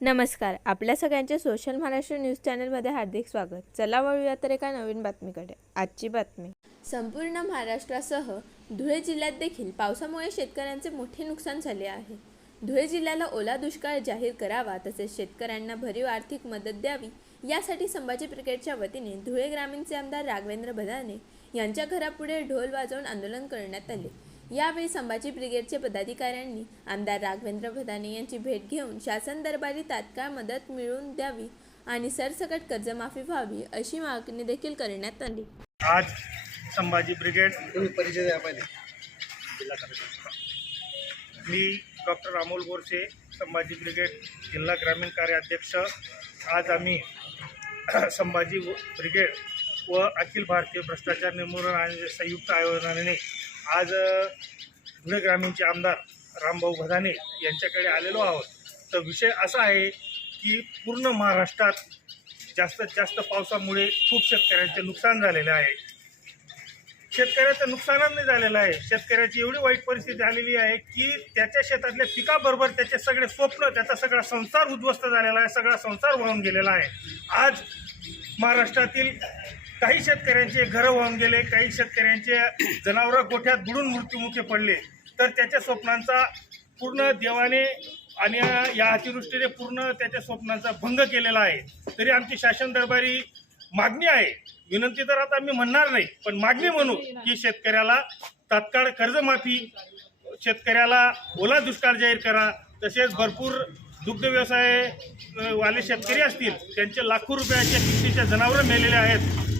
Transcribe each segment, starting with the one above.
नमस्कार आपल्या सगळ्यांचे सोशल महाराष्ट्र न्यूज चॅनलमध्ये हार्दिक स्वागत. चला वळूया तर एका नवीन बातमीकडे. आजची बातमी. संपूर्ण महाराष्ट्रासह धुळे जिल्ह्यात देखील पावसामुळे शेतकऱ्यांचे मोठे नुकसान झाले आहे. धुळे जिल्ह्याला ओला दुष्काळ जाहीर करावा तसेच शेतकऱ्यांना भरीव आर्थिक मदत द्यावी यासाठी संभाजी ब्रिगेडच्या वतीने धुळे ग्रामीणचे आमदार राघवेंद्र भदाने यांच्या घरापुढे ढोल वाजवून आंदोलन करण्यात आले. यावेळी संभाजी ब्रिगेडचे पदाधिकाऱ्यांनी आमदार राघवेंद्र भदाने यांची भेट घेऊन शासन दरबारी तात्काळ मदत मिळवून द्यावी आणि सरसकट कर्जमाफी व्हावी अशी मागणी देखील करण्यात आली. आज संभाजी ब्रिगेड तुम्ही परिचय द्या पहिले. मी डॉक्टर अमोल बोरसे संभाजी ब्रिगेड जिल्हा ग्रामीण कार्य अध्यक्ष आज आम्ही संभाजी ब्रिगेड व अखिल भारतीय भ्रष्टाचार निर्मूलन आणि संयुक्त आयोजनाने आज धुळे ग्रामीणचे आमदार रामभाऊ भदाने यांच्याकडे आलेलो आहोत. तर विषय असा आहे की पूर्ण महाराष्ट्रात जास्तीत जास्त पावसामुळे खूप शेतकऱ्यांचे नुकसान झालेले आहे. शेतकऱ्याचं नुकसानाने नाही झालेलं आहे. शेतकऱ्याची एवढी वाईट परिस्थिती आलेली आहे की त्याच्या शेतातल्या पिकाबरोबर त्याचे सगळे स्वप्न त्याचा सगळा संसार उद्ध्वस्त झालेला आहे सगळा संसार वाहून गेलेला आहे. आज महाराष्ट्रातील काही शेतकऱ्यांचे घरं वाहून गेले काही शेतकऱ्यांचे जनावरं गोठ्यात बुडून मृत्युमुखी पडले. तर त्याच्या स्वप्नांचा पूर्ण देवाने आणि या अतिवृष्टीने पूर्ण त्याच्या स्वप्नांचा भंग केलेला आहे. तरी आमची शासन दरबारी मागणी आहे. विनंती तर आता आम्ही म्हणणार नाही पण मागणी म्हणू की शेतकऱ्याला तात्काळ कर्जमाफी शेतकऱ्याला ओला दुष्काळ जाहीर करा. तसेच भरपूर दुग्ध व्यवसाय वाले शेतकरी असतील त्यांचे लाखो रुपयाच्या किमतीच्या जनावरं मेलेले आहेत.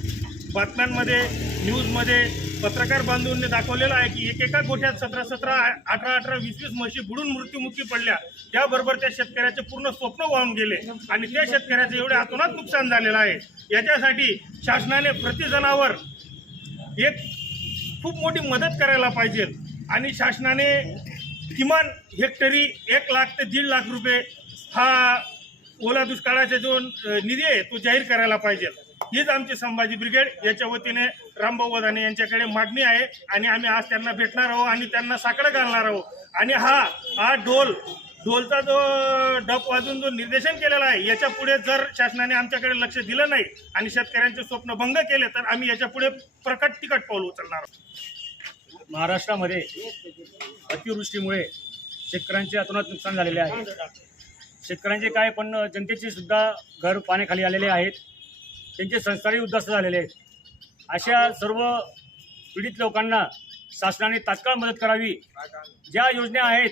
बातम्यांमध्ये न्यूजमध्ये पत्रकार बांधवांनी दाखवलेलं आहे की एकेका गोठ्यात सतरा सतरा अठरा अठरा वीस वीस म्हशी बुडून मृत्यूमुखी पडल्या. त्याबरोबर त्या शेतकऱ्याचे पूर्ण स्वप्न वाहून गेले आणि त्या शेतकऱ्याचे एवढे अतोनात नुकसान झालेलं आहे. याच्यासाठी शासनाने प्रति जनावर एक खूप मोठी मदत करायला पाहिजे आणि शासनाने किमान हेक्टरी एक लाख ते दीड लाख रुपये हा ओला दुष्काळाचा जो निधी आहे तो जाहीर करायला पाहिजे. हीच आमची संभाजी ब्रिगेड. याच्या वतीने रामभाऊ वधाने यांच्याकडे मागणी आहे आणि आम्ही आज त्यांना भेटणार आहोत आणि त्यांना साकडं घालणार आहोत. आणि हा हा ढोल ढोलचा जो डप वाजून जो निर्देशन केलेला आहे याच्यापुढे जर शासनाने आमच्याकडे लक्ष दिलं नाही आणि शेतकऱ्यांचे स्वप्न भंग केले तर आम्ही याच्यापुढे प्रकट तिकट पाऊल उचलणार आहोत. महाराष्ट्रामध्ये अतिवृष्टीमुळे शेतकऱ्यांचे अतोनात नुकसान झालेले आहे. शेतकऱ्यांचे काय पण जनतेचे सुद्धा घर पाण्याखाली आलेले आहेत. त्यांचे संस्कारही उद्ध्वस्त झालेले आहेत. अशा सर्व पीडित लोकांना शासनाने तात्काळ मदत करावी. ज्या योजना आहेत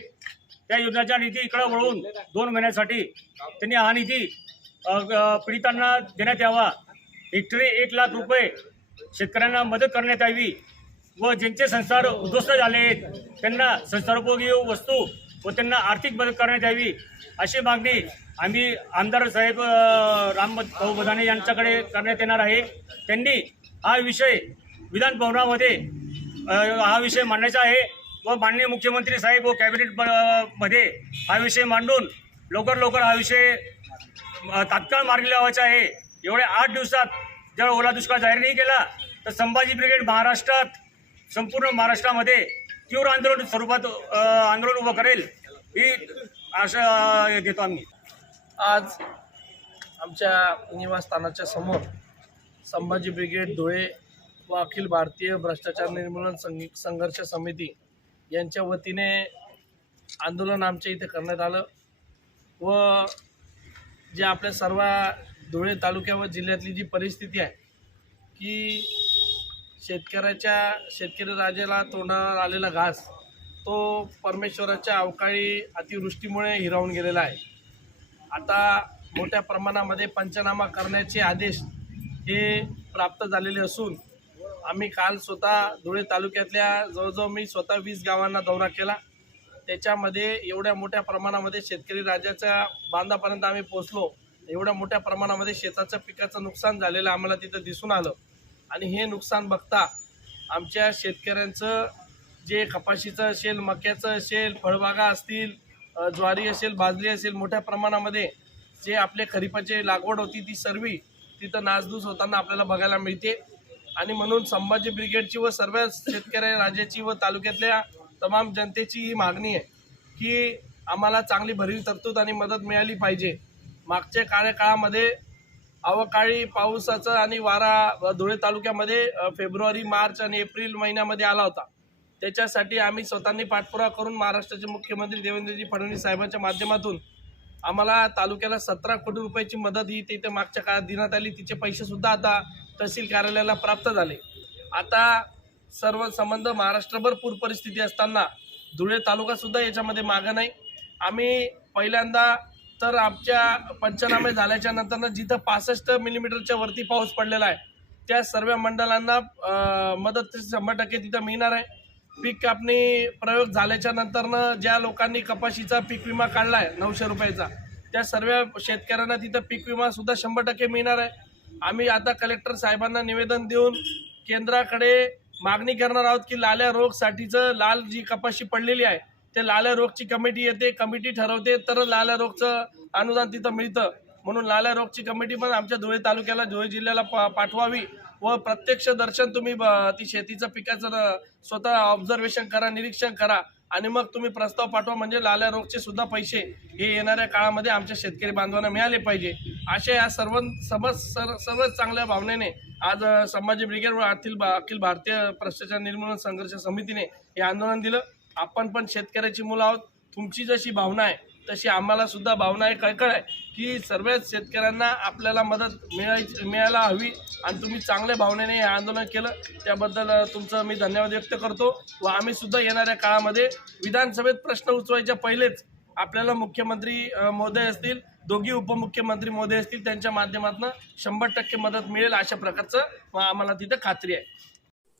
त्या योजनेचा निधी इकडं वळवून दोन महिन्यासाठी त्यांनी हा निधी पीडितांना देण्यात यावा. हेक्टरी एक लाख रुपये शेतकऱ्यांना मदत करण्यात यावी व ज्यांचे संसार उद्ध्वस्त झाले आहेत त्यांना संसारोपयोगी वस्तू व त्यांना आर्थिक मदत करण्यात यावी अशी मागणी आम्ही आमदार साहेब राम भाऊ बदाने यांच्याकडे करण्यात येणार आहे. त्यांनी हा विषय विधान भवनामध्ये हा विषय मांडायचा आहे व माननीय मुख्यमंत्री साहेब व कॅबिनेट ब- मध्ये हा विषय मांडून लवकर लवकर हा विषय तात्काळ मार्गी लावायचा आहे. एवढ्या आठ दिवसात जर ओला दुष्काळ जाहीर नाही केला तर संभाजी ब्रिगेड महाराष्ट्रात संपूर्ण महाराष्ट्रामध्ये तीव्र आंदोलन स्वरूपात आंदोलन उभं करेल ही आशा घेतो देतो आम्ही. आज आमच्या निवासस्थानाच्या समोर संभाजी ब्रिगेड धुळे व अखिल भारतीय भ्रष्टाचार निर्मूलन संघ संघर्ष समिती यांच्या वतीने आंदोलन आमच्या इथे करण्यात आलं व जे आपल्या सर्व धुळे तालुक्या व जिल्ह्यातली जी परिस्थिती आहे की शेतकऱ्याच्या शेतकरी राजाला तोंडावर आलेला घास तो परमेश्वराच्या अवकाळी अतिवृष्टीमुळे हिरावून गेलेला आहे. आता मोठ्या प्रमाणामध्ये पंचनामा करण्याचे आदेश हे प्राप्त झालेले असून आम्ही काल स्वतः धुळे तालुक्यातल्या जवळजवळ मी स्वतः वीस गावांना दौरा केला. त्याच्यामध्ये एवढ्या मोठ्या प्रमाणामध्ये शेतकरी राज्याच्या बांधापर्यंत आम्ही पोचलो एवढ्या मोठ्या प्रमाणामध्ये शेताचं पिकाचं नुकसान झालेलं आम्हाला तिथं दिसून आलं. आणि हे नुकसान बघता आमच्या शेतकऱ्यांचं जे कपाशीचं असेल मक्याचं असेल फळबागा असतील ज्वारी असेल बाजरी असेल मोठ्या प्रमाणामध्ये जे आपले खरीपाचे लागवड होती ती सर्व तिथं नासधूस होताना आपल्याला बघायला मिळते. आणि म्हणून संभाजी ब्रिगेडची व सर्व शेतकऱ्या राज्याची व तालुक्यातल्या तमाम जनतेची ही मागणी आहे की आम्हाला चांगली भरीव तरतूद आणि मदत मिळाली पाहिजे. मागच्या कार्यकाळामध्ये अवकाळी पावसाचं आणि वारा धुळे तालुक्यामध्ये फेब्रुवारी मार्च आणि एप्रिल महिन्यामध्ये आला होता. त्याच्यासाठी आम्ही स्वतःनी पाठपुरावा करून महाराष्ट्राचे मुख्यमंत्री देवेंद्रजी फडणवीस साहेबांच्या माध्यमातून आम्हाला तालुक्याला सतरा कोटी रुपयाची मदत ही तिथे मागच्या काळात देण्यात आली. तिचे पैसेसुद्धा आता तहसील कार्यालयाला प्राप्त झाले. आता सर्व संबंध महाराष्ट्रभर पूर परिस्थिती असताना धुळे तालुकासुद्धा याच्यामध्ये मागं नाही. आम्ही पहिल्यांदा तर आमच्या पंचनामे झाल्याच्यानंतर जिथं पासष्ट मिलीमीटरच्या वरती पाऊस पडलेला आहे त्या सर्व मंडळांना मदत शंभर टक्के तिथं मिळणार आहे. पीक कापणी प्रयोग झाल्याच्या नंतरनं ज्या लोकांनी कपाशीचा पीक विमा काढला आहे नऊशे रुपयाचा त्या सर्व शेतकऱ्यांना तिथं पीक विमा सुद्धा शंभर टक्के मिळणार आहे. आम्ही आता कलेक्टर साहेबांना निवेदन देऊन केंद्राकडे मागणी करणार आहोत की लाल्या रोगसाठीचं लाल जी कपाशी पडलेली आहे ते लाल्या रोगची कमिटी येते कमिटी ठरवते तर लाल्या रोगचं अनुदान तिथं मिळतं. म्हणून लाल्या रोगची कमिटी पण आमच्या धुळे तालुक्याला धुळे जिल्ह्याला पा- पाठवावी व प्रत्यक्ष दर्शन तुम्ही ब- ती शेतीचं पिकाचं स्वतः ऑब्झर्वेशन करा निरीक्षण करा आणि मग तुम्ही प्रस्ताव पाठवा. म्हणजे लाल्या रोगचे सुद्धा पैसे हे येणाऱ्या काळामध्ये आमच्या शेतकरी बांधवांना मिळाले पाहिजे. अशा या सर्व समज सर्व सर्वच चांगल्या भावनेने आज संभाजी ब्रिगेड व अखिल अखिल भारतीय भ्रष्टाचार निर्मूलन संघर्ष समितीने हे आंदोलन दिलं. आपण पण शेतकऱ्याची मुलं आहोत. तुमची जशी भावना आहे तशी आम्हाला सुद्धा भावना आहे. कळकळ आहे की सर्वच शेतकऱ्यांना आपल्याला मदत मिळायची मिळायला हवी आणि तुम्ही चांगल्या भावनेने हे आंदोलन केलं. त्याबद्दल तुमचं मी धन्यवाद व्यक्त करतो व आम्ही सुद्धा येणाऱ्या काळामध्ये विधानसभेत प्रश्न उचवायच्या पहिलेच आपल्याला मुख्यमंत्री महोदय असतील दोघी उपमुख्यमंत्री महोदय असतील त्यांच्या माध्यमातून शंभर टक्के मदत मिळेल अशा प्रकारचं आम्हाला तिथं खात्री आहे.